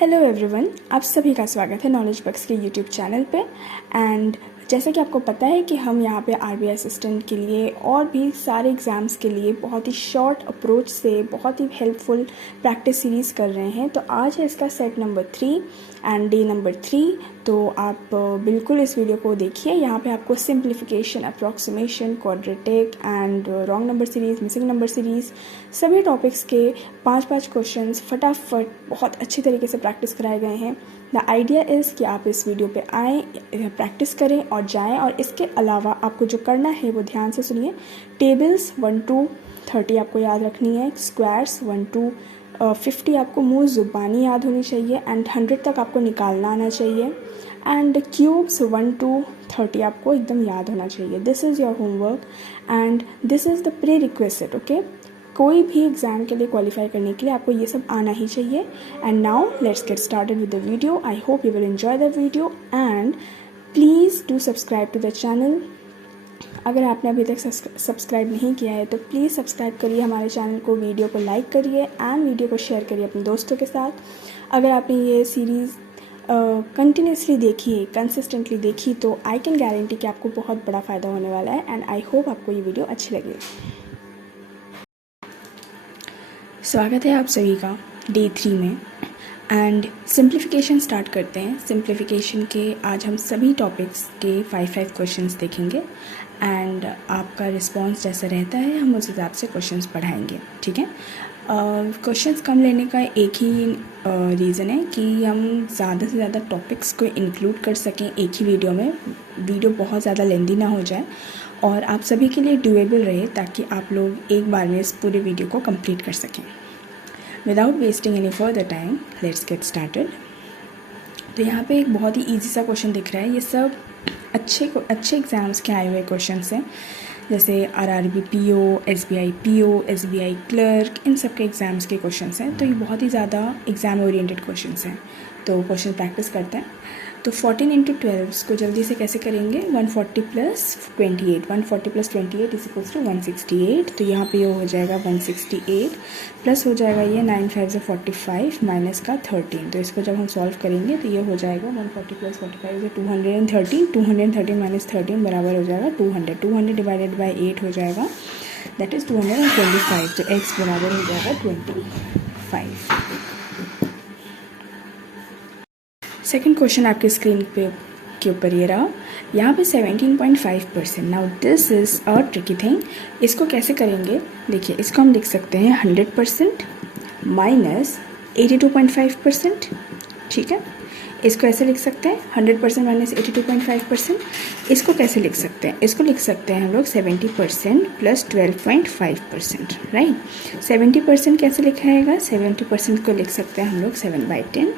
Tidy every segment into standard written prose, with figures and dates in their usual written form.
Hello everyone, आप सभी का स्वागत है नॉलेज बक्स के यूट्यूब चैनल पे। एंड जैसा कि आपको पता है कि हम यहाँ पे आरबीआई असिस्टेंट के लिए और भी सारे एग्ज़ाम्स के लिए बहुत ही शॉर्ट अप्रोच से बहुत ही हेल्पफुल प्रैक्टिस सीरीज़ कर रहे हैं। तो आज है इसका set number 3 and day number 3। तो आप बिल्कुल इस वीडियो को देखिए। यहाँ पे आपको simplification, approximation, quadratic and wrong number series, missing number series, सभी टॉपिक्स के 5-5 क्वेश्चंस फटाफट बहुत अच्छी तरीके से प्रैक्टिस कराए गए हैं। द आइडिया इज़ कि आप इस वीडियो पे आएँ, प्रैक्टिस करें और जाएं। और इसके अलावा आपको जो करना है वो ध्यान से सुनिए। टेबल्स 1 to 30 आपको याद रखनी है। स्क्वायर्स 1 to 50 आपको मुँह ज़ुबानी याद होनी चाहिए एंड 100 तक आपको निकालना आना चाहिए। एंड क्यूब्स 1 to 30 आपको एकदम याद होना चाहिए। This is your homework and this is the pre request, okay. कोई भी एग्ज़ाम के लिए क्वालिफाई करने के लिए आपको ये सब आना ही चाहिए। And now let's get started with the video. I hope you will enjoy the video and please do subscribe to the channel. अगर आपने अभी तक सब्सक्राइब नहीं किया है तो प्लीज़ सब्सक्राइब करिए हमारे चैनल को, वीडियो को लाइक करिए एंड वीडियो को शेयर करिए अपने दोस्तों के साथ। अगर आपने ये सीरीज़ कंटिन्यूसली देखी है, कंसिस्टेंटली देखी, तो आई कैन गारंटी कि आपको बहुत बड़ा फ़ायदा होने वाला है। एंड आई होप आपको ये वीडियो अच्छी लगे। स्वागत है आप सभी का डे 3 में। एंड सिंप्लीफिकेशन स्टार्ट करते हैं। सिंप्लीफिकेशन के आज हम सभी टॉपिक्स के 5-5 क्वेश्चंस देखेंगे एंड आपका रिस्पांस जैसा रहता है हम उस हिसाब से क्वेश्चंस पढ़ाएंगे, ठीक है। क्वेश्चंस कम लेने का एक ही रीज़न है कि हम ज़्यादा से ज़्यादा टॉपिक्स को इंक्लूड कर सकें एक ही वीडियो में। वीडियो बहुत ज़्यादा लेंदी ना हो जाए और आप सभी के लिए डुएबल रहे, ताकि आप लोग एक बार में इस पूरे वीडियो को कंप्लीट कर सकें। Without wasting any further time let's get started. तो यहाँ पे एक बहुत ही ईजी सा क्वेश्चन दिख रहा है। ये सब अच्छे एग्ज़ाम्स के आए हुए क्वेश्चंस हैं, जैसे RRB PO, SBI PO, SBI clerk, इन सब के एग्ज़ाम्स के क्वेश्चंस हैं। तो ये बहुत ही ज़्यादा एग्ज़ाम ओरिएंटेड क्वेश्चंस हैं। तो क्वेश्चन प्रैक्टिस करते हैं। तो 14 × 12 को जल्दी से कैसे करेंगे? 140 + 28, 140 + 28 = 168। तो यहाँ पे ये हो जाएगा 168 प्लस हो जाएगा ये 9 × 5 = 45 माइनस का 13। तो इसको जब हम सॉल्व करेंगे तो ये हो जाएगा 140 + 45 = 213, 213 - 13 बराबर हो जाएगा 200। 200 डिवाइडेड बाई 8 हो जाएगा, दैट इज़ 225। तो x बराबर हो जाएगा 25। सेकेंड क्वेश्चन आपके स्क्रीन पे के ऊपर ये रहा। यहाँ पे 17.5%। Now this is a tricky thing. इसको कैसे करेंगे? देखिए, इसको हम लिख सकते हैं 100% माइनस 82.5%, ठीक है। इसको ऐसे लिख सकते हैं 100% माइनस 82.5%। इसको कैसे लिख सकते हैं? इसको लिख सकते हैं हम लोग 70% प्लस 12.5%, राइट। 70% कैसे लिखा जाएगा? 70% को लिख सकते हैं हम लोग 7/10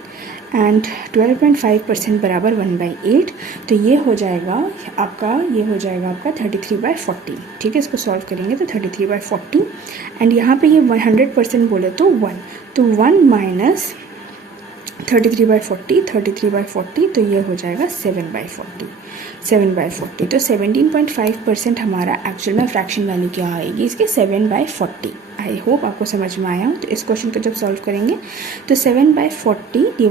एंड 12.5% बराबर 1/8। तो ये हो जाएगा आपका 33/40, ठीक है। इसको सॉल्व करेंगे तो 33/40 एंड यहाँ पे ये 100% बोले तो 1, तो 1 माइनस 33/40, तो ये हो जाएगा 7/40। तो 17.5% हमारा एक्चुअल में फ्रैक्शन वैल्यू क्या आएगी इसके? 7/40। आई होप आपको समझ में आया हो। तो इस क्वेश्चन को जब सॉल्व करेंगे तो 7/40 ×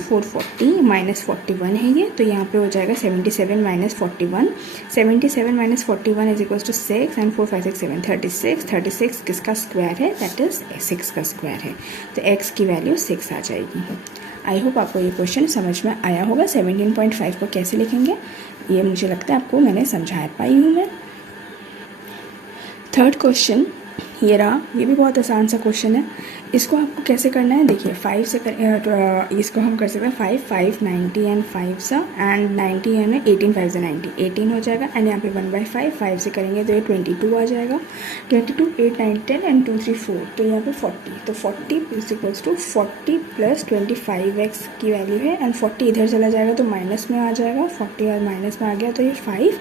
440 माइनस 41 है ये, तो यहाँ पे हो जाएगा 77 - 41। 77 - 41 = 6 एंड 4 5 6 7 36। 36 किसका स्क्वायर है? दैट इज़ 6 का स्क्वायर है। तो x की वैल्यू 6 आ जाएगी। आई होप आपको ये क्वेश्चन समझ में आया होगा। 17.5 को कैसे लिखेंगे ये मुझे लगता है आपको मैंने समझा पाई हूँ मैं। थर्ड क्वेश्चन ये रहा। ये भी बहुत आसान सा क्वेश्चन है। इसको आपको कैसे करना है? देखिए, 5 से इसको हम कर सकते हैं 5 90 एंड 5 सा एंड 90 है ना 18 5 से 90 18 हो जाएगा एंड यहाँ पे 1/5 5 से करेंगे तो ये 22 आ जाएगा। 22 8 9 10 एंड 2 3 4, तो यहाँ पे 40। तो 40 = 40 + 25x की वैल्यू है एंड 40 इधर चला जाएगा तो माइनस में आ जाएगा। 40 और माइनस में आ गया तो ये 5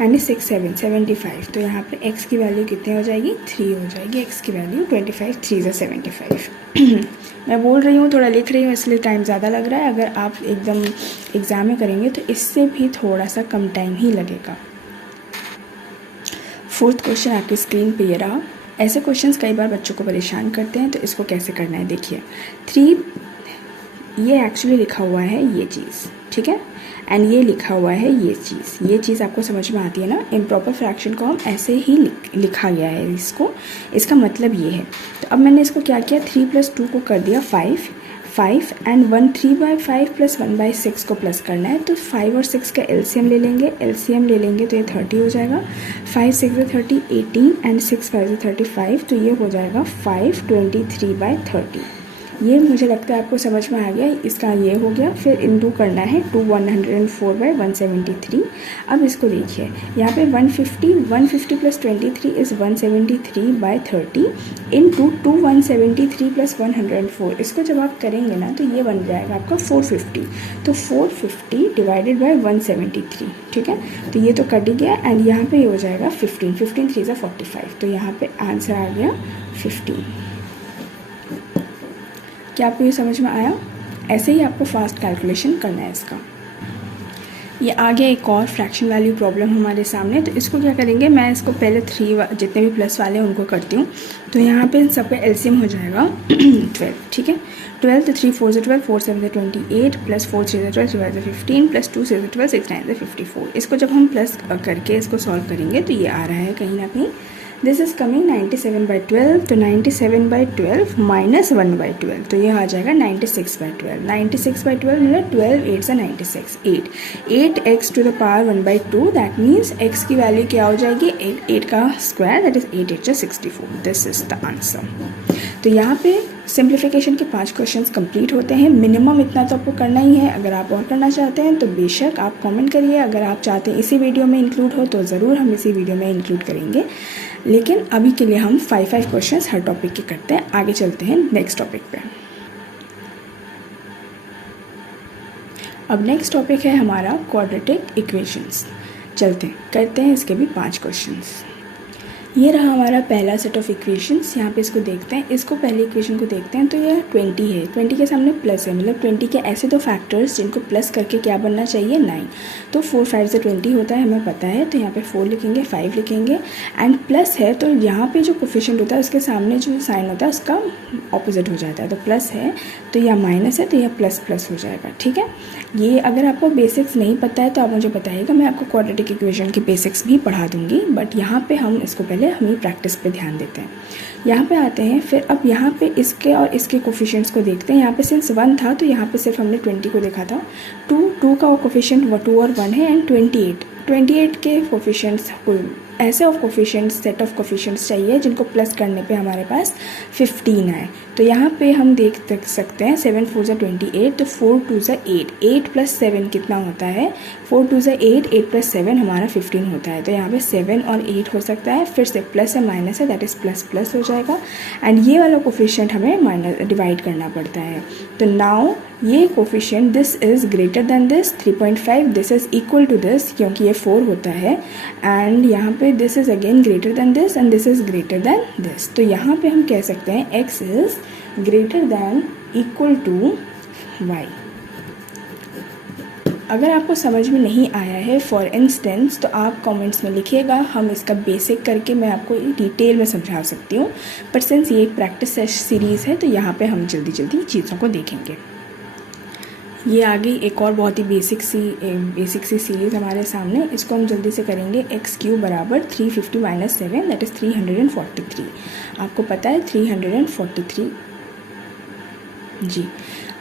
एंड 6 7 75। तो यहाँ पे x की वैल्यू कितनी हो जाएगी? 3 हो जाएगी। x की वैल्यू 25, 3 × 75। मैं बोल रही हूँ, थोड़ा लिख रही हूँ, इसलिए टाइम ज़्यादा लग रहा है। अगर आप एकदम एग्ज़ाम में करेंगे तो इससे भी थोड़ा सा कम टाइम ही लगेगा। फोर्थ क्वेश्चन आपकी स्क्रीन पे ये रहा। ऐसे क्वेश्चंस कई बार बच्चों को परेशान करते हैं, तो इसको कैसे करना है देखिए। ये एक्चुअली लिखा हुआ है ये चीज़, ठीक है, एंड ये लिखा हुआ है ये चीज़ आपको समझ में आती है ना। इम्प्रॉपर फ्रैक्शन को हम ऐसे ही लिखा गया है इसको, इसका मतलब ये है। तो अब मैंने इसको क्या किया, 3 + 2 को कर दिया 5 एंड 1 3/5 + 1/6 को प्लस करना है। तो 5 और 6 का एलसीएम ले लेंगे, तो ये 30 हो जाएगा। 5 6 × 30 18 एंड 6 5 × 35, तो ये हो जाएगा 523/30। ये मुझे लगता है आपको समझ में आ गया, इसका ये हो गया। फिर इनटू करना है 2 104/173। अब इसको देखिए यहाँ पे 150 + 23 इज़ 173/30 इनटू 2 173 + 104। इसको जब आप करेंगे ना तो ये बन जाएगा आपका 450। तो 450 डिवाइडेड बाय 173, ठीक है। तो ये तो कट ही गया एंड यहाँ पे ये हो जाएगा 15 3 × 45। तो यहाँ पे आंसर आ गया 15। क्या आपको ये समझ में आया? ऐसे ही आपको फास्ट कैलकुलेशन करना है इसका। ये आगे एक और फ्रैक्शन वैल्यू प्रॉब्लम हमारे सामने। तो इसको क्या करेंगे, मैं इसको पहले 3 जितने भी प्लस वाले हैं उनको करती हूँ। तो यहाँ पे इन सबका एलसीएम हो जाएगा 12, ठीक है। 12 तो 3 4 × 12 4 7 × 28 + 4 3 × 12 3 5 × 15 + 2 6 × 12 6 9 × 54। इसको जब हम प्लस करके इसको सॉल्व करेंगे तो ये आ रहा है कहीं ना कहीं, दिस इज़ कमिंग 97/12। तो 97/12 - 1/12, तो ये आ जाएगा 96/12। 96/12 मतलब 12 8 से 96, 8x to the power 1/2, that means x की वैल्यू क्या हो जाएगी, 8 का square, that is 8 8 64। This is the answer. तो यहाँ पे सिंप्लीफिकेशन के 5 क्वेश्चंस कंप्लीट होते हैं। मिनिमम इतना तो आपको करना ही है। अगर आप और करना चाहते हैं तो बेशक आप कमेंट करिए। अगर आप चाहते हैं इसी वीडियो में इंक्लूड हो तो ज़रूर हम इसी वीडियो में इंक्लूड करेंगे। लेकिन अभी के लिए हम 5 क्वेश्चंस हर टॉपिक के करते हैं। आगे चलते हैं नेक्स्ट टॉपिक पे। अब नेक्स्ट टॉपिक है हमारा क्वाड्रेटिक इक्वेशंस। चलते हैं करते हैं इसके भी 5 क्वेश्चंस। ये रहा हमारा पहला सेट ऑफ इक्वेशंस। यहाँ पे इसको देखते हैं, इसको पहली इक्वेशन को देखते हैं। तो ये 20 है, 20 के सामने प्लस है, मतलब 20 के ऐसे 2 फैक्टर्स जिनको प्लस करके क्या बनना चाहिए, 9। तो 4 5 से 20 होता है, हमें पता है। तो यहाँ पे 4 लिखेंगे, 5 लिखेंगे एंड प्लस है। तो यहाँ पे जो कोफिशिएंट होता है उसके सामने जो साइन होता है उसका ऑपोजिट हो जाता है। तो प्लस है तो यह माइनस है, तो यह प्लस प्लस हो जाएगा, ठीक है। ये अगर आपको बेसिक्स नहीं पता है तो आप मुझे बताइएगा, मैं आपको क्वाड्रेटिक इक्वेशन के बेसिक्स भी पढ़ा दूँगी। बट यहाँ पे हम इसको पहले हम ही प्रैक्टिस पे ध्यान देते हैं। यहाँ पे आते हैं, फिर अब यहाँ पे इसके और इसके कोफिशिएंट्स को देखते हैं। यहाँ पे सिंस 1 था तो यहाँ पे सिर्फ हमने 20 को देखा था। 2 का कोफिशिएंट 2 और 1 है एंड 28 के कोफिशिएंट्स, ऐसे of coefficients, set of coefficients चाहिए जिनको प्लस करने पे हमारे पास 15 आए। तो यहाँ पे हम देख सकते हैं 7 4 = 28, तो 4 2 = 8, 8 + 7 कितना होता है, 4 2 = 8, 8 + 7 हमारा 15 होता है। तो यहाँ पे 7 और 8 हो सकता है, फिर से प्लस है माइनस है, दैट इज़ प्लस प्लस हो जाएगा एंड ये वाला कोफिशिएंट हमें माइनस डिवाइड करना पड़ता है। तो नाउ ये coefficient this is greater than this 3.5, this is equal to this क्योंकि ये 4 होता है एंड यहाँ पे this is again greater than this and this is greater than this. तो यहाँ पे हम कह सकते हैं x is greater than equal to y। अगर आपको समझ में नहीं आया है फॉर इंस्टेंस तो आप कमेंट्स में लिखिएगा, हम इसका बेसिक करके मैं आपको डिटेल में समझा सकती हूँ। बट सिंस ये एक प्रैक्टिस सीरीज़ है तो यहाँ पे हम जल्दी जल्दी चीज़ों को देखेंगे। ये आ गई एक और बहुत ही बेसिक सी सीरीज़ हमारे सामने। इसको हम जल्दी से करेंगे। x³ = 350 - 7, that is 343। आपको पता है 343 जी।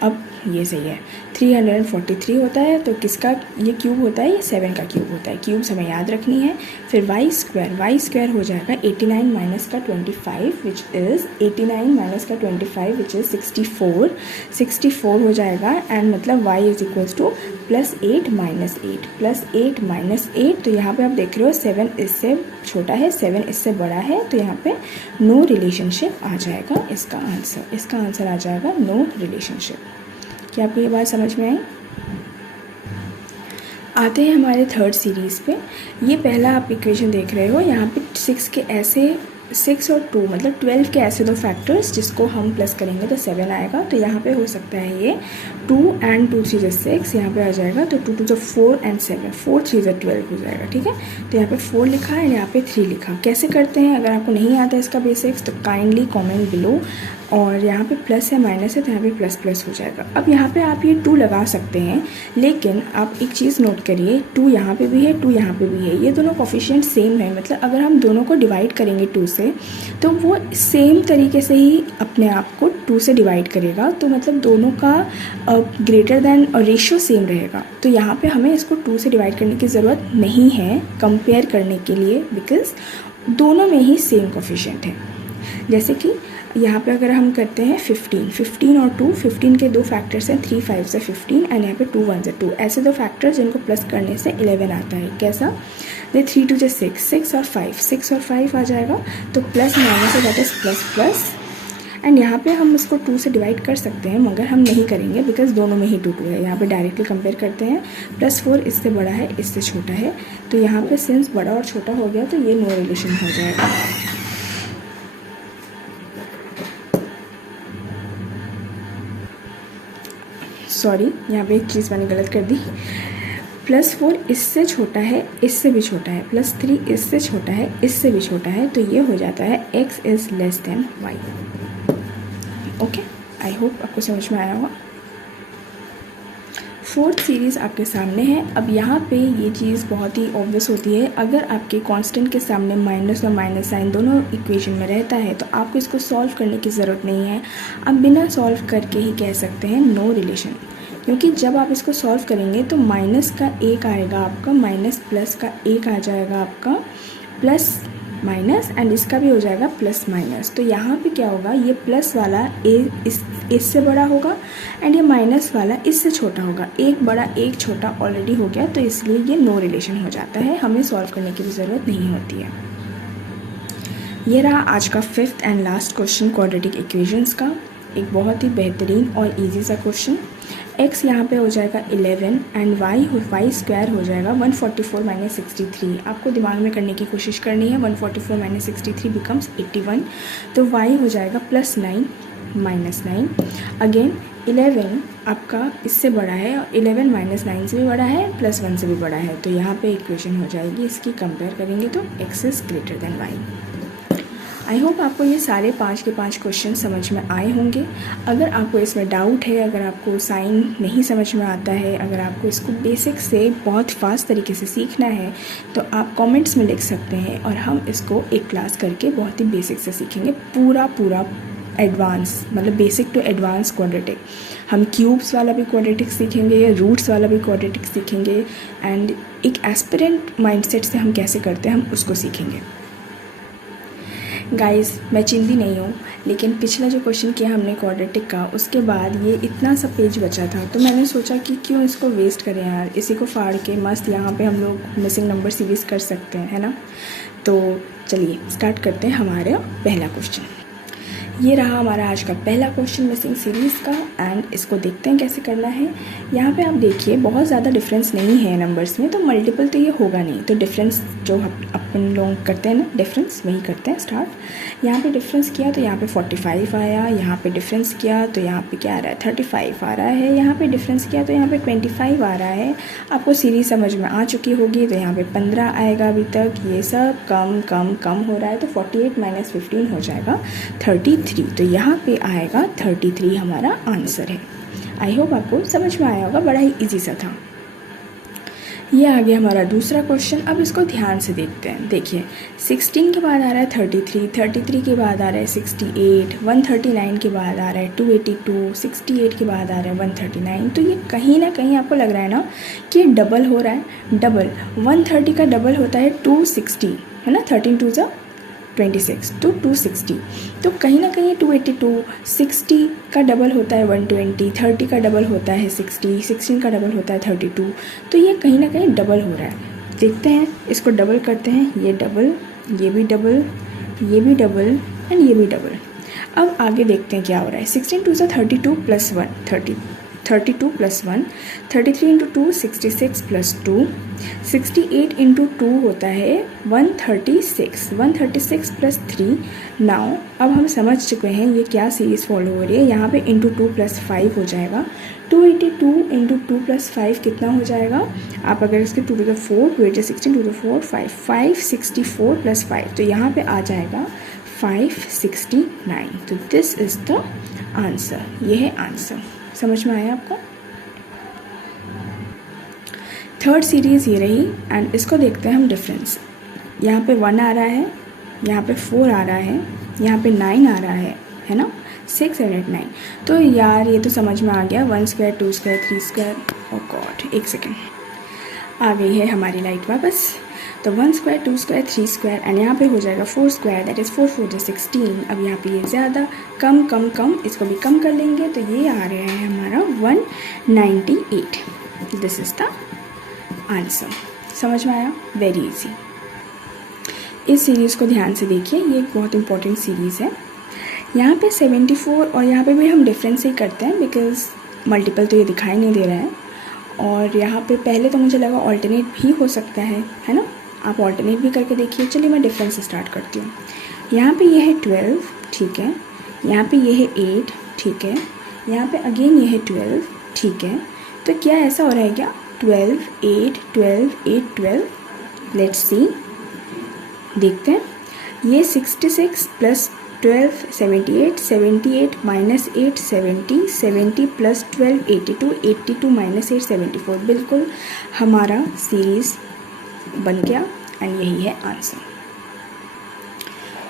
अब ये सही है, 343 होता है तो किसका ये क्यूब होता है, ये 7 का क्यूब होता है। क्यूब्स हमें याद रखनी है। फिर y² हो जाएगा 89 - 25 विच इज़ 89 - 25 विच इज़ 64। 64 हो जाएगा एंड मतलब y इज़ इक्वल्स टू +8 - 8 +8 - 8। तो यहाँ पे आप देख रहे हो 7 इससे छोटा है, 7 इससे बड़ा है, तो यहाँ पे नो रिलेशनशिप आ जाएगा इसका आंसर आ जाएगा नो रिलेशनशिप। क्या आपको ये बात समझ में आई? आते हैं हमारे थर्ड सीरीज़ पे। ये पहला आप इक्वेशन देख रहे हो, यहाँ पे 6 और 2 मतलब 12 के ऐसे 2 फैक्टर्स जिसको हम प्लस करेंगे तो 7 आएगा। तो यहाँ पे हो सकता है ये 2 and 2 3 = 6, यहाँ पे आ जाएगा तो 2 2 = 4 and 7, 4 3 = 12 हो जाएगा, ठीक है। तो यहाँ पे 4 लिखा है, यहाँ पे 3 लिखा। कैसे करते हैं, अगर आपको नहीं आता है इसका बेसिक्स तो काइंडली कमेंट बिलो और यहाँ पे प्लस है माइनस है तो यहाँ पे प्लस प्लस हो जाएगा। अब यहाँ पे आप ये 2 लगा सकते हैं, लेकिन आप एक चीज़ नोट करिए, 2 यहाँ पे भी है 2 यहाँ पे भी है, ये दोनों कोफिशिएंट सेम है। मतलब अगर हम दोनों को डिवाइड करेंगे 2 से तो वो सेम तरीके से ही अपने आप को 2 से डिवाइड करेगा, तो मतलब दोनों का ग्रेटर दैन और रेशियो सेम रहेगा। तो यहाँ पे हमें इसको 2 से डिवाइड करने की ज़रूरत नहीं है कंपेयर करने के लिए, बिकॉज़ दोनों में ही सेम कोफिशिएंट है। जैसे कि यहाँ पे अगर हम करते हैं 15 और 2, 15 के 2 फैक्टर्स हैं, 3 5 से 15 एंड यहाँ पे 2 1 से 2, ऐसे 2 फैक्टर्स जिनको प्लस करने से 11 आता है। कैसा? 3 2 6, 6 और 5 आ जाएगा, तो प्लस माइनस है, that is plus plus. And यहाँ पे हम इसको 2 से डिवाइड कर सकते हैं, मगर हम नहीं करेंगे बिकॉज दोनों में ही 2 2 है। यहाँ पे डायरेक्टली कंपेयर करते हैं, +4 इससे बड़ा है इससे छोटा है, तो यहाँ पे सिंस बड़ा और छोटा हो गया तो ये नो रिलेशन हो जाएगा। सॉरी, यहाँ पे एक चीज़ मैंने गलत कर दी। +4 इससे छोटा है इससे भी छोटा है, +3 इससे छोटा है इससे भी छोटा है, तो ये हो जाता है x is less than y। Okay, I hope आपको समझ में आया होगा। 4th सीरीज़ आपके सामने है। अब यहाँ पे ये चीज़ बहुत ही ऑब्वियस होती है, अगर आपके कांस्टेंट के सामने माइनस और माइनस साइन दोनों इक्वेशन में रहता है तो आपको इसको सॉल्व करने की ज़रूरत नहीं है। आप बिना सॉल्व करके ही कह सकते हैं नो रिलेशन, क्योंकि जब आप इसको सॉल्व करेंगे तो माइनस का 1 आएगा आपका, माइनस प्लस का 1 आ जाएगा आपका, प्लस माइनस एंड इसका भी हो जाएगा प्लस माइनस। तो यहाँ पे क्या होगा, ये प्लस वाला इससे बड़ा होगा एंड ये माइनस वाला इससे छोटा होगा। एक बड़ा एक छोटा ऑलरेडी हो गया, तो इसलिए ये नो रिलेशन हो जाता है, हमें सॉल्व करने की भी ज़रूरत नहीं होती है। ये रहा आज का 5th and last question quadratic equations का, एक बहुत ही बेहतरीन और इजी सा क्वेश्चन। x यहाँ पे हो जाएगा 11 एंड y स्क्वायर हो जाएगा 144 माइनस 63। आपको दिमाग में करने की कोशिश करनी है। 144 माइनस 63 बिकम्स 81, तो y हो जाएगा +9 माइनस 9। अगेन 11 आपका इससे बड़ा है और 11 माइनस 9 से भी बड़ा है, +1 से भी बड़ा है, तो यहाँ पे इक्वेशन हो जाएगी इसकी, कंपेयर करेंगे तो x is greater than y। I hope आपको ये सारे 5 के 5 क्वेश्चन समझ में आए होंगे। अगर आपको इसमें डाउट है, अगर आपको साइन नहीं समझ में आता है, अगर आपको इसको बेसिक से बहुत फास्ट तरीके से सीखना है, तो आप कमेंट्स में लिख सकते हैं और हम इसको एक क्लास करके बहुत ही बेसिक से सीखेंगे, पूरा एडवांस, मतलब बेसिक टू एडवांस क्वाड्रेटिक। हम क्यूब्स वाला भी क्वाड्रेटिक सीखेंगे या रूट्स वाला भी क्वाड्रेटिक सीखेंगे, एंड एक एस्पिरेंट माइंडसेट से हम कैसे करते हैं हम उसको सीखेंगे। गाइस, मैं चिंदी नहीं हूँ, लेकिन पिछला जो क्वेश्चन किया हमने क्वाड्रेटिक का, उसके बाद ये इतना सा पेज बचा था, तो मैंने सोचा कि क्यों इसको वेस्ट करें यार, इसी को फाड़ के मस्त यहाँ पे हम लोग मिसिंग नंबर सीरीज़ कर सकते हैं, है ना। तो चलिए स्टार्ट करते हैं हमारा पहला क्वेश्चन। ये रहा हमारा आज का पहला क्वेश्चन मिसिंग सीरीज़ का, एंड इसको देखते हैं कैसे करना है। यहाँ पे आप देखिए बहुत ज़्यादा डिफरेंस नहीं है नंबर्स में, तो मल्टीपल तो ये होगा नहीं, तो डिफरेंस जो अपन लोग करते हैं ना, डिफरेंस वही करते हैं स्टार्ट। यहाँ पे डिफरेंस किया तो यहाँ पे 45 आया, यहाँ पे डिफरेंस किया तो यहाँ पे क्या आ रहा है 35 आ रहा है, यहाँ पे डिफरेंस किया तो यहाँ पे 25 आ रहा है। आपको सीरीज समझ में आ चुकी होगी, तो यहाँ पे 15 आएगा अभी तक, ये सब कम कम कम हो रहा है, तो 48 माइनस 15 हो जाएगा 33। तो यहाँ पे आएगा 33 हमारा आंसर है। आई होप आपको समझ में आया होगा, बड़ा ही इजी सा था। ये आ गया हमारा दूसरा क्वेश्चन। अब इसको ध्यान से देखते हैं। देखिए 16 के बाद आ रहा है 33, 33 के बाद आ रहा है 68, 139 के बाद आ रहा है 282, 68 के बाद आ रहा है 139। तो ये कहीं ना कहीं आपको लग रहा है ना कि ये डबल हो रहा है। डबल 130 का डबल होता है 260, है ना, 13 2 ज़ा 26 तो 260। तो कहीं ना कहीं 282, 60 का डबल होता है 120, 30 का डबल होता है 60, 16 का डबल होता है 32। तो ये कहीं ना कहीं डबल हो रहा है। देखते हैं, इसको डबल करते हैं, ये डबल, ये भी डबल, ये भी डबल एंड ये भी डबल। अब आगे देखते हैं क्या हो रहा है। 16 2 ज़ा 32 + 1 32 + 1, 33 × 2 66 + 2, 68 × 2 होता है 136, 136 + 3। नाउ अब हम समझ चुके हैं ये क्या सीरीज़ फॉलो हो रही है। यहाँ पे × 2 + 5 हो जाएगा, 282 × 2 + 5 कितना हो जाएगा। आप अगर इसके 2 × 4, 2 × 16, 2 × 4 5, 564 + 5, तो यहाँ पे आ जाएगा 569। तो दिस इज़ द आंसर, ये है आंसर। समझ में आया आपको? थर्ड सीरीज़ ये रही एंड इसको देखते हैं हम डिफरेंस। यहाँ पे 1 आ रहा है, यहाँ पे 4 आ रहा है, यहाँ पे 9 आ रहा है ना, 6 7 8 9। तो यार ये तो समझ में आ गया, 1 स्क्वायर 2 स्क्वायर 3 स्क्वायर। ओ गॉड, एक सेकेंड, आ गई है हमारी लाइट वापस। तो 1 स्क्वायर 2 स्क्वायर 3 स्क्वायर एंड यहाँ पे हो जाएगा 4 स्क्वायर, दैट इज़ 4 4 16। अब यहाँ पे ये ज़्यादा कम कम कम, इसको भी कम कर लेंगे तो ये आ रहा है हमारा 198। This is the answer. समझ में आया? Very easy. इस सीरीज़ को ध्यान से देखिए, ये एक बहुत इंपॉर्टेंट सीरीज़ है। यहाँ पे 74 और यहाँ पे भी हम डिफरेंस ही करते हैं बिकॉज मल्टीपल तो ये दिखाई नहीं दे रहा है। और यहाँ पे पहले तो मुझे लगा ऑल्टरनेट भी हो सकता है ना? आप ऑल्टरनेट भी करके देखिए। चलिए मैं डिफरेंस स्टार्ट करती हूँ। यहाँ पे ये है 12, ठीक है। यहाँ पे ये है 8, ठीक है। यहाँ पे अगेन ये है 12, ठीक है। तो क्या ऐसा हो रहा है क्या? 12 8 12 8 12। लेट्स सी, देखते हैं। ये 66 प्लस 12 78 78 माइनस 8 70 70 प्लस 12 82 82 माइनस 8 74। बिल्कुल हमारा सीरीज़ बन गया एंड यही है आंसर।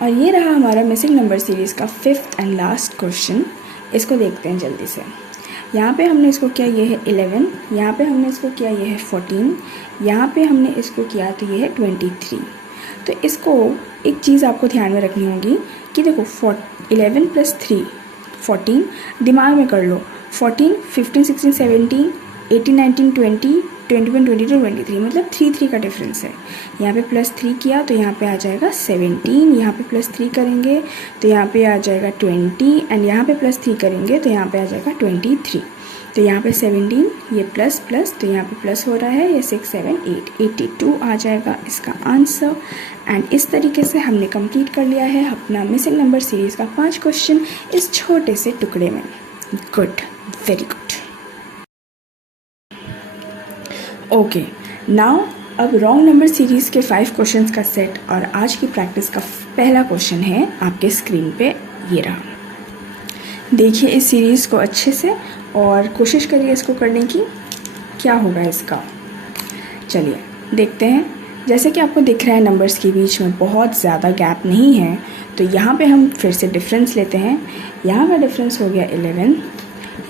और ये रहा हमारा मिसिंग नंबर सीरीज़ का 5th एंड लास्ट क्वेश्चन। इसको देखते हैं जल्दी से। यहाँ पे हमने इसको किया, ये है 11। यहाँ पे हमने इसको किया, ये है 14। यहाँ पे हमने इसको किया तो ये है 23। तो इसको एक चीज़ आपको ध्यान में रखनी होगी कि देखो 11 प्लस 3 14, दिमाग में कर लो। 14 15 16 17 18 19 20 21 22 23, मतलब 3 का डिफरेंस है। यहाँ पे +3 किया तो यहाँ पे आ जाएगा 17। यहाँ पे +3 करेंगे तो यहाँ पे आ जाएगा 20 एंड यहाँ पे +3 करेंगे तो यहाँ पे आ जाएगा 23। तो यहाँ पे 17, ये प्लस प्लस, तो यहाँ पे प्लस हो रहा है, ये 6 7 8 82 आ जाएगा इसका आंसर। एंड इस तरीके से हमने कंप्लीट कर लिया है अपना मिसिंग नंबर सीरीज़ का 5 क्वेश्चन इस छोटे से टुकड़े में। Good, very good. Okay, now अब रॉन्ग नंबर सीरीज़ के 5 क्वेश्चंस का सेट और आज की प्रैक्टिस का पहला क्वेश्चन है आपके स्क्रीन पे, ये रहा। देखिए इस सीरीज़ को अच्छे से और कोशिश करिए इसको करने की, क्या होगा इसका। चलिए देखते हैं। जैसे कि आपको दिख रहा है नंबर्स के बीच में बहुत ज़्यादा गैप नहीं है, तो यहाँ पे हम फिर से डिफरेंस लेते हैं। यहाँ का डिफरेंस हो गया 11,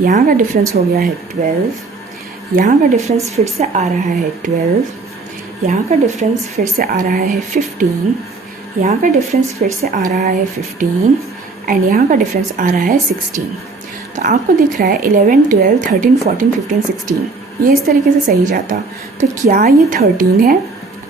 यहाँ का डिफरेंस हो गया है 12, यहाँ का डिफरेंस फिर से आ रहा है 12, यहाँ का डिफरेंस फिर से आ रहा है 15, यहाँ का डिफरेंस फिर से आ रहा है 15 एंड यहाँ का डिफरेंस आ रहा है 16। तो आपको दिख रहा है 11 12 13 14 15 16, ये इस तरीके से सही जाता। तो क्या ये 13 है?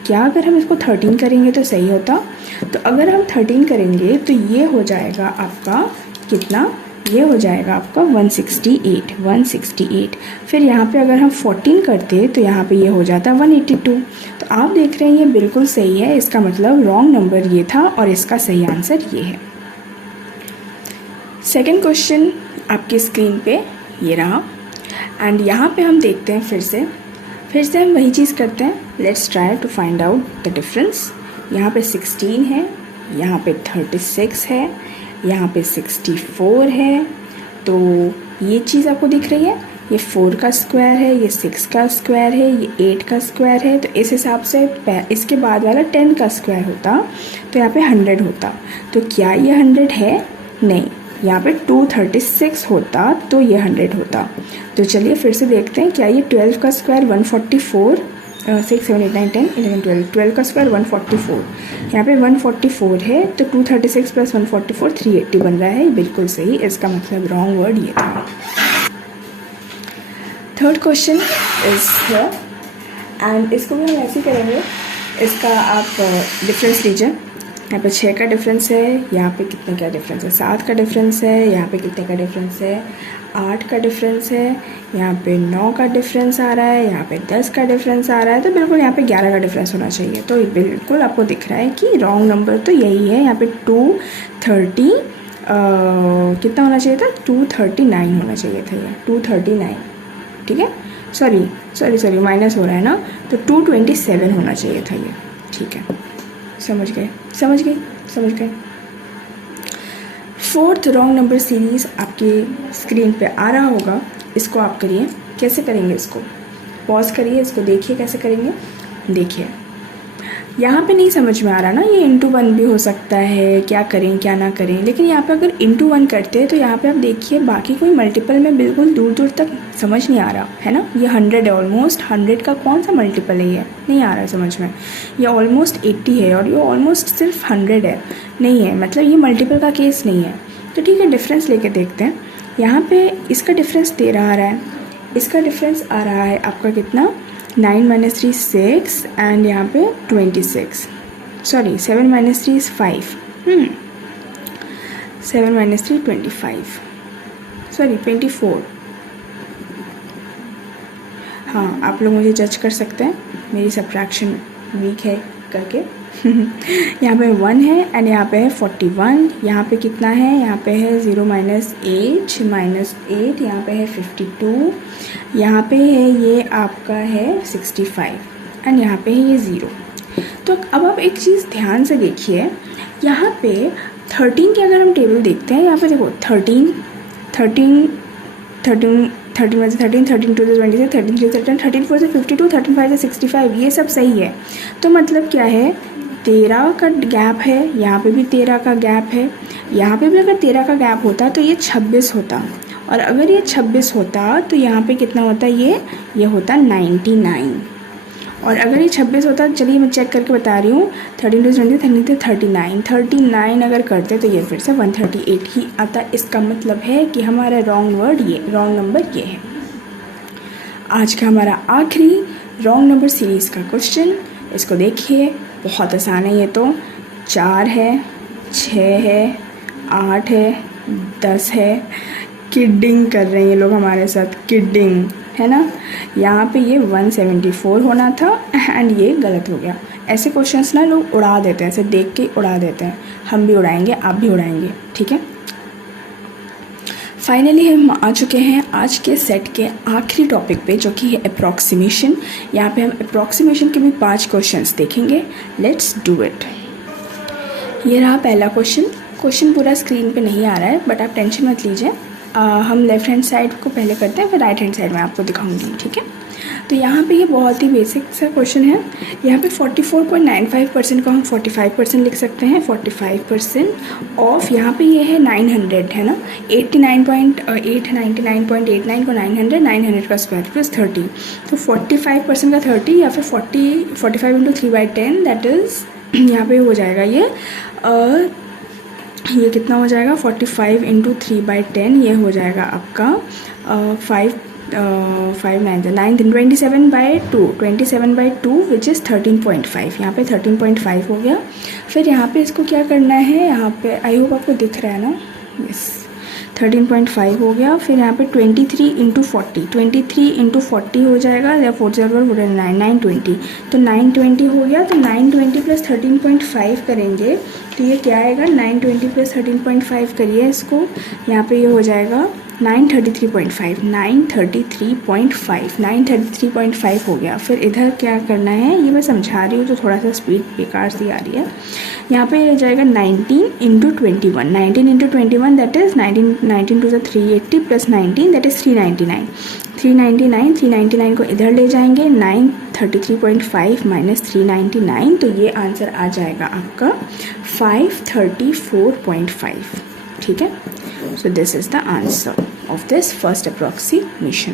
क्या अगर हम इसको 13 करेंगे तो सही होता? तो अगर हम 13 करेंगे तो ये हो जाएगा आपका कितना? ये हो जाएगा आपका 168। फिर यहाँ पे अगर हम 14 करते तो यहाँ पे ये हो जाता 182। तो आप देख रहे हैं ये बिल्कुल सही है, इसका मतलब रॉन्ग नंबर ये था और इसका सही आंसर ये है। सेकंड क्वेश्चन आपकी स्क्रीन पे ये रहा एंड यहाँ पे हम देखते हैं फिर से हम वही चीज़ करते हैं। Let's try to find out the difference. यहाँ पे 16 है, यहाँ पे 36 है, यहाँ पे 64 है। तो ये चीज़ आपको दिख रही है, ये 4 का स्क्वायर है, ये 6 का स्क्वायर है, ये 8 का स्क्वायर है। तो इस हिसाब से इसके बाद वाला 10 का स्क्वायर होता तो यहाँ पे 100 होता। तो क्या ये 100 है? नहीं, यहाँ पे 236 होता तो ये 100 होता। तो चलिए फिर से देखते हैं, क्या ये 12 का स्क्वायर 144, 6 7 8 9 10 11 12, 12 का स्क्वायर 144, यहाँ पे 144 है तो 236 प्लस 144 380 बन रहा है। बिल्कुल सही, इसका मतलब रॉन्ग वर्ड ये था। Third question is here and इसको भी हम ऐसे ही करेंगे। इसका आप डिफरेंस लीजिए। यहाँ पे 6 का डिफरेंस है, यहाँ पे कितने का डिफरेंस है? 7 का डिफरेंस है, यहाँ पे कितने का डिफरेंस है? 8 का डिफरेंस है, यहाँ पे 9 का डिफरेंस आ रहा है, यहाँ पे 10 का डिफरेंस आ रहा है। तो बिल्कुल यहाँ पे 11 का डिफरेंस होना चाहिए। तो बिल्कुल आपको दिख रहा है कि रॉन्ग नंबर तो यही है। यहाँ पे 230 कितना होना चाहिए था? 239 होना चाहिए था, ये 239, ठीक है। सॉरी माइनस हो रहा है ना, तो 227 होना चाहिए था ये, ठीक है। समझ गए। फोर्थ रॉन्ग नंबर सीरीज़ आपके स्क्रीन पे आ रहा होगा, इसको आप करिए। कैसे करेंगे, इसको पॉज करिए, इसको देखिए कैसे करेंगे। देखिए यहाँ पे नहीं समझ में आ रहा ना, ये इंटू वन भी हो सकता है, क्या करें क्या ना करें, लेकिन यहाँ पे अगर इंटू वन करते हैं तो यहाँ पे आप देखिए बाकी कोई मल्टीपल में बिल्कुल दूर दूर तक समझ नहीं आ रहा है ना। ये 100 है, ऑलमोस्ट 100 का कौन सा मल्टीपल है, ये नहीं आ रहा है समझ में। ये ऑलमोस्ट 80 है और ये ऑलमोस्ट सिर्फ 100 है, नहीं है, मतलब ये मल्टीपल का केस नहीं है। तो ठीक है, डिफरेंस लेके देखते हैं। यहाँ पे इसका डिफरेंस 13 आ रहा है, इसका डिफरेंस आ रहा है आपका कितना, 9 - 3 6 एंड यहाँ पे 26, सॉरी 7 - 3 is 5, 7 - 3 25, सॉरी 24। हाँ, आप लोग मुझे जज कर सकते हैं, मेरी सब्ट्रैक्शन वीक है करके। यहाँ पे 1 है एंड यहाँ पे है 41, यहाँ पे कितना है, यहाँ पे है 0 - 8 -8, यहाँ पे है 52, यहाँ पे है ये आपका है 65 एंड यहाँ पे है ये 0। तो अब आप एक चीज़ ध्यान से देखिए, यहाँ पे 13 के अगर हम टेबल देखते हैं, यहाँ पे देखो 13 में से 13, 13 2 से 26, 13 3 से 10, 13 4 से 52, 13 5 से 65, ये सब सही है। तो मतलब क्या है, 13 का गैप है, यहाँ पे भी 13 का गैप है, यहाँ पे भी अगर 13 का गैप होता तो ये 26 होता, और अगर ये 26 होता तो यहाँ पे कितना होता, ये होता 99, और अगर ये 26 होता, चलिए मैं चेक करके बता रही हूँ, 13 2 20, 39 अगर करते तो ये फिर से 138 ही आता। इसका मतलब है कि हमारा रॉन्ग नंबर ये है। आज का हमारा आखिरी रॉन्ग नंबर सीरीज़ का क्वेश्चन, इसको देखिए, बहुत आसान है ये तो। 4 है, 6 है, 8 है, 10 है। किडिंग कर रहे हैं ये लोग हमारे साथ, किडिंग है ना। यहाँ पे ये 174 होना था एंड ये गलत हो गया। ऐसे क्वेश्चंस ना लोग उड़ा देते हैं, ऐसे देख के उड़ा देते हैं। हम भी उड़ाएंगे, आप भी उड़ाएंगे, ठीक है। फाइनली हम आ चुके हैं आज के सेट के आखिरी टॉपिक पे, जो कि है अप्रॉक्सीमेशन। यहाँ पे हम अप्रॉक्सीमेशन के भी 5 क्वेश्चंस देखेंगे। Let's do it. ये रहा पहला क्वेश्चन पूरा स्क्रीन पे नहीं आ रहा है, बट आप टेंशन मत लीजिए। हम लेफ़्ट हैंड साइड को पहले करते हैं, फिर राइट हैंड साइड में आपको दिखाऊंगी, ठीक है। तो यहाँ पे ये बहुत ही बेसिक सा क्वेश्चन है। यहाँ पे 44.95% को हम 45% लिख सकते हैं। 45% ऑफ यहाँ पे ये है 900 है ना, 99.89 को 900 का स्क्वायर प्लस 30, तो 45% का 30 या फिर 45 × 3/10, दैट इज़ यहाँ पे हो जाएगा ये कितना हो जाएगा, 45 × 3/10, ये हो जाएगा आपका 5 9 27/2 विच इज़ 13.5। यहाँ पे 13.5 हो गया। फिर यहाँ पे इसको क्या करना है, यहाँ पे आई होप आपको दिख रहा है ना, यस 13.5 हो गया। फिर यहाँ पे 23 × 40, 23 × 40 हो जाएगा, या 920, तो 920 हो गया। तो 920 + 13.5 करेंगे तो ये क्या आएगा, 920 + 13.5 करिए इसको, यहाँ पे ये हो जाएगा 933.5 हो गया। फिर इधर क्या करना है, ये मैं समझा रही हूँ तो थोड़ा सा स्पीड बेकार सी आ रही है। यहाँ पे हो जाएगा 19 × 21, दैट इज़ 19 2 = 380 + 19 दैट इज़ 399 को इधर ले जाएंगे, 933.5 - 399, तो ये आंसर आ जाएगा आपका 534.5, ठीक है। So this is the answer of this first approximation.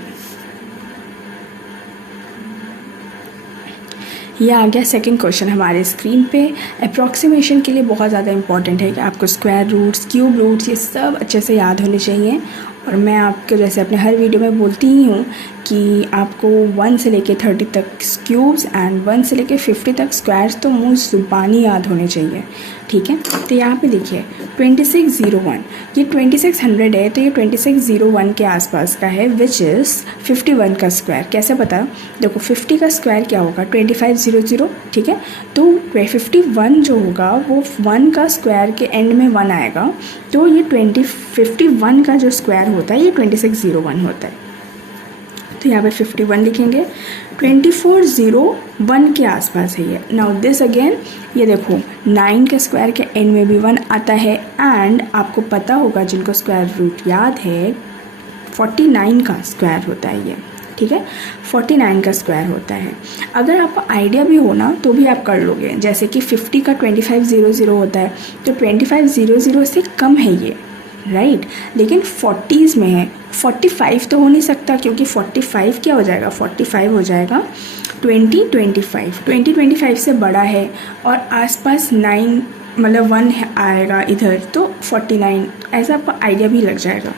ये आ गया सेकंड क्वेश्चन हमारे स्क्रीन पे। अप्रॉक्सीमेशन के लिए बहुत ज़्यादा इंपॉर्टेंट है कि आपको स्क्वायर रूट्स, क्यूब रूट्स, ये सब अच्छे से याद होने चाहिए। और मैं आपके जैसे अपने हर वीडियो में बोलती ही हूँ कि आपको 1 से लेके 30 तक क्यूब्स एंड 1 से लेके 50 तक स्क्वायर्स तो मुँह ज़ुबानी याद होने चाहिए, ठीक है। तो यहाँ पे देखिए 2601, ये 2600 है, तो ये 2601 के आसपास का है, विच इज़ 51 का स्क्वायर। कैसे पता, देखो 50 का स्क्वायर क्या होगा, 2500, ठीक है। तो 51 जो होगा वो 1 का स्क्वायर के एंड में 1 आएगा, तो ये 51 का जो स्क्वायर होता है ये 2601 होता है, तो यहाँ पे 51 लिखेंगे। 2401 के आसपास है ये। नाउ दिस अगेन, ये देखो 9 के स्क्वायर के एंड में भी 1 आता है, एंड आपको पता होगा जिनको स्क्वायर रूट याद है 49 का स्क्वायर होता है ये, ठीक है, 49 का स्क्वायर होता है। अगर आपको आइडिया भी हो ना तो भी आप कर लोगे, जैसे कि 50 का 2500 होता है, तो 2500 से कम है ये, राइट, लेकिन 40s में है। 45 तो हो नहीं सकता, क्योंकि 45 क्या हो जाएगा, 45 हो जाएगा 2025 से बड़ा है, और आसपास 9 मतलब 1 आएगा इधर, तो 49, ऐसा आपको आइडिया भी लग जाएगा।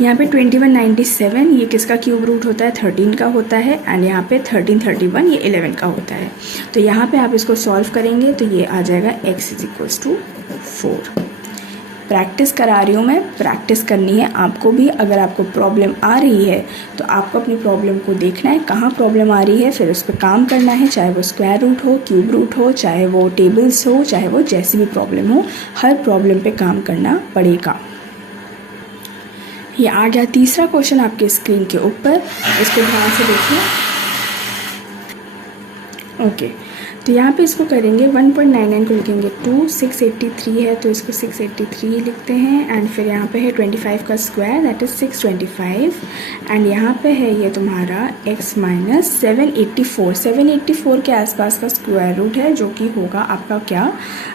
यहाँ पे 2197 ये किसका क्यूब रूट होता है, 13 का होता है, एंड यहाँ पे 1331 ये 11 का होता है। तो यहाँ पे आप इसको सॉल्व करेंगे तो ये आ जाएगा x = 4। प्रैक्टिस करा रही हूँ मैं, प्रैक्टिस करनी है आपको भी। अगर आपको प्रॉब्लम आ रही है तो आपको अपनी प्रॉब्लम को देखना है, कहाँ प्रॉब्लम आ रही है, फिर उस पर काम करना है, चाहे वो स्क्वायर रूट हो, क्यूब रूट हो, चाहे वो टेबल्स हो, चाहे वो जैसी भी प्रॉब्लम हो, हर प्रॉब्लम पे काम करना पड़ेगा। ये आ गया तीसरा क्वेश्चन आपके स्क्रीन के ऊपर, इसको ध्यान से देखिए। ओके, तो यहाँ पे इसको करेंगे 1.99 को लिखेंगे 2, 683 है तो इसको 683 लिखते हैं, एंड फिर यहाँ पे है 25 का स्क्वायर दैट इज़ 625, एंड यहाँ पे है ये तुम्हारा x - 784 के आसपास का स्क्वायर रूट है, जो कि होगा आपका क्या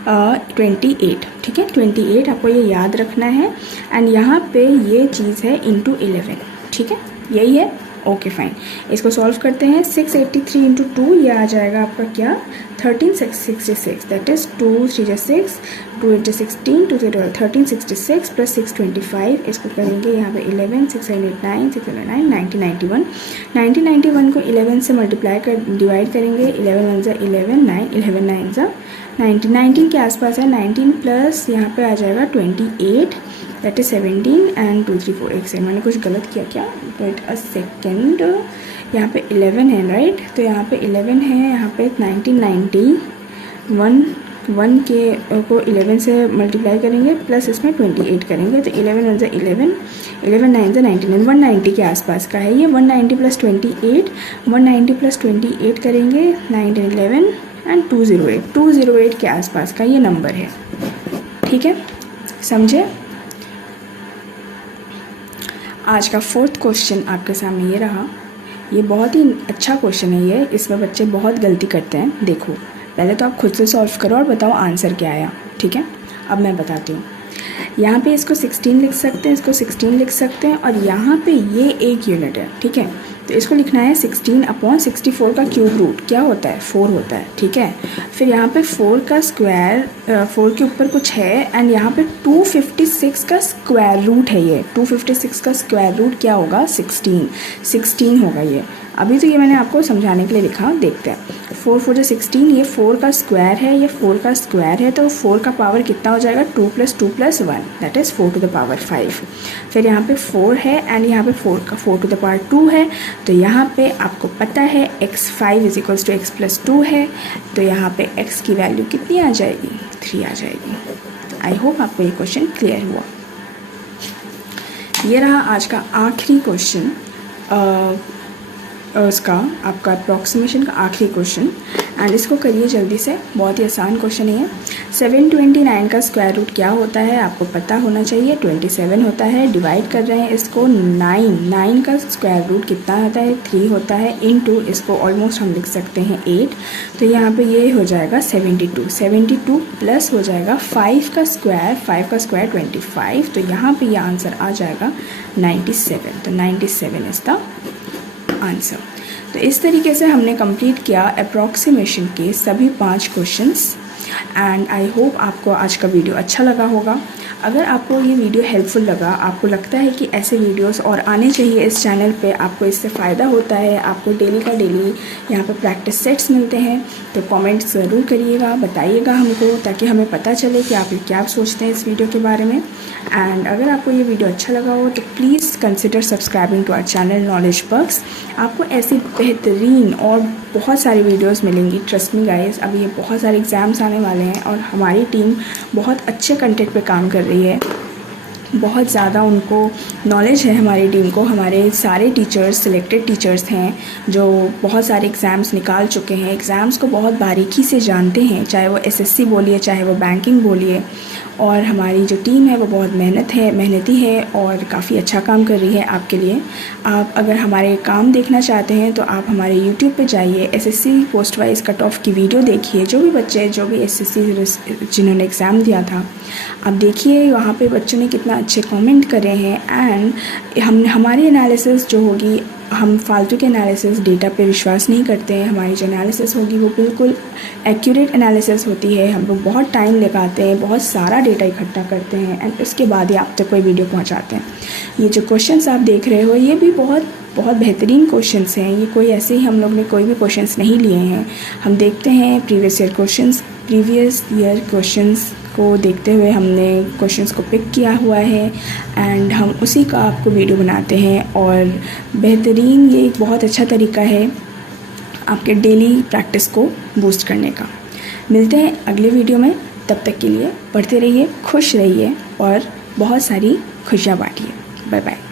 28, ठीक है, 28 आपको ये याद रखना है। एंड यहाँ पे ये चीज़ है इंटू 11, ठीक है, यही है। ओके फाइन, इसको सॉल्व करते हैं। 683 इंटू 2 ये आ जाएगा आपका क्या 1366, दैट इज़ 2 3 6, 2 8 16, 2 12 1366 प्लस 625, इसको करेंगे यहाँ पे 11 609 609 1991। 1991 को 11 से मल्टीप्लाई कर डिवाइड करेंगे, 11 1 = 11, 11 9 = 19, 19 के आसपास है। 19 प्लस यहाँ पे आ जाएगा 28 दैट इज़ 17 एंड 2 3 4 एक सेकेंड, मैंने कुछ गलत किया क्या, वेट अ सेकेंड, यहाँ पे 11 है राइट, तो यहाँ पे 11 है, यहाँ पे 1991 1 के को 11 से मल्टीप्लाई करेंगे प्लस इसमें 28 करेंगे, तो 11 1 = 11, 11 9 = 19, 190 के आसपास का है ये। 190 प्लस 28, 190 प्लस 28 करेंगे 9 11 एंड 208 के आसपास का ये नंबर है, ठीक है, समझे। आज का 4th क्वेश्चन आपके सामने ये रहा। ये बहुत ही अच्छा क्वेश्चन है ये, इसमें बच्चे बहुत गलती करते हैं। देखो, पहले तो आप खुद से सॉल्व करो और बताओ आंसर क्या आया, ठीक है। अब मैं बताती हूँ। यहाँ पे इसको 16 लिख सकते हैं, इसको 16 लिख सकते हैं, और यहाँ पे ये एक यूनिट है, ठीक है, तो इसको लिखना है 16/64 का क्यूब रूट क्या होता है, 4 होता है, ठीक है। फिर यहाँ पे 4 का स्क्वायर, 4 के ऊपर कुछ है, एंड यहाँ पे 256 का स्क्वायर रूट है ये। 256 का स्क्वायर रूट क्या होगा, 16 होगा ये। अभी तो ये मैंने आपको समझाने के लिए लिखा, देखते हैं। 4 4 = 16, ये 4 का स्क्वायर है, ये 4 का स्क्वायर है, तो 4 का पावर कितना हो जाएगा, 2 + 2 + 1 that is 4 to the power 5। फिर यहाँ पे 4 है, एंड यहाँ पे 4 to the power 2 है, तो यहाँ पे आपको पता है x5 = x + 2 है, तो यहाँ पे x की वैल्यू कितनी आ जाएगी, 3 आ जाएगी। आई होप आपको ये क्वेश्चन क्लियर हुआ। ये रहा आज का आखिरी क्वेश्चन, उसका आपका अप्रॉक्सीमेशन का आखिरी क्वेश्चन, एंड इसको करिए जल्दी से, बहुत ही आसान क्वेश्चन है। 729 का स्क्वायर रूट क्या होता है आपको पता होना चाहिए, 27 होता है। डिवाइड कर रहे हैं इसको 9 का स्क्वायर रूट कितना होता है, 3 होता है, इनटू इसको ऑलमोस्ट हम लिख सकते हैं 8, तो यहाँ पे ये हो जाएगा 72 प्लस हो जाएगा 5 का स्क्वायर 25, तो यहाँ पे ये आंसर आ जाएगा 97, तो 97 इज़ द आंसर। तो इस तरीके से हमने कंप्लीट किया अप्रॉक्सीमेशन के सभी 5 क्वेश्चंस, एंड आई होप आपको आज का वीडियो अच्छा लगा होगा। अगर आपको ये वीडियो हेल्पफुल लगा, आपको लगता है कि ऐसे वीडियोस और आने चाहिए इस चैनल पे, आपको इससे फ़ायदा होता है, आपको डेली का डेली यहाँ पे प्रैक्टिस सेट्स मिलते हैं, तो कमेंट्स ज़रूर करिएगा, बताइएगा हमको, ताकि हमें पता चले कि आप क्या सोचते हैं इस वीडियो के बारे में। एंड अगर आपको ये वीडियो अच्छा लगा हो तो please consider subscribing to our channel Knowledge Bucks. आपको ऐसी बेहतरीन और बहुत सारी वीडियोस मिलेंगी, ट्रस्ट मी गाइस। अभी ये बहुत सारे एग्ज़ाम्स आने वाले हैं और हमारी टीम बहुत अच्छे कंटेंट पे काम कर रही है, बहुत ज़्यादा उनको नॉलेज है हमारी टीम को। हमारे सारे टीचर्स सिलेक्टेड टीचर्स हैं जो बहुत सारे एग्ज़ाम्स निकाल चुके हैं, एग्ज़ाम्स को बहुत बारीकी से जानते हैं, चाहे वो एसएससी बोलिए चाहे वो बैंकिंग बोलिए। और हमारी जो टीम है वो बहुत मेहनती है और काफ़ी अच्छा काम कर रही है आपके लिए। आप अगर हमारे काम देखना चाहते हैं तो आप हमारे यूट्यूब पे जाइए, SSC post wise cut off की वीडियो देखिए। जो भी बच्चे जो भी एसएससी जिन्होंने एग्ज़ाम दिया था, आप देखिए वहाँ पे बच्चों ने कितना अच्छे कमेंट करे हैं। एंड हमारी एनालिसिस जो होगी, हम फालतू के एनालिसिस डेटा पे विश्वास नहीं करते हैं। हमारी जो एनालिसिस होगी वो बिल्कुल एक्यूरेट एनालिसिस होती है। हम लोग बहुत टाइम लगाते हैं, बहुत सारा डेटा इकट्ठा करते हैं एंड उसके बाद ही आप तक कोई वीडियो पहुंचाते हैं। ये जो क्वेश्चंस आप देख रहे हो ये भी बहुत बेहतरीन क्वेश्चंस हैं। ये कोई ऐसे ही हम लोग ने कोई भी क्वेश्चंस नहीं लिए हैं। हम देखते हैं प्रीवियस ईयर क्वेश्चंस को देखते हुए हमने क्वेश्चंस को पिक किया हुआ है एंड हम उसी का आपको वीडियो बनाते हैं। और बेहतरीन ये एक बहुत अच्छा तरीका है आपके डेली प्रैक्टिस को बूस्ट करने का। मिलते हैं अगले वीडियो में, तब तक के लिए पढ़ते रहिए, खुश रहिए और बहुत सारी खुशियाँ बांटिए। Bye bye.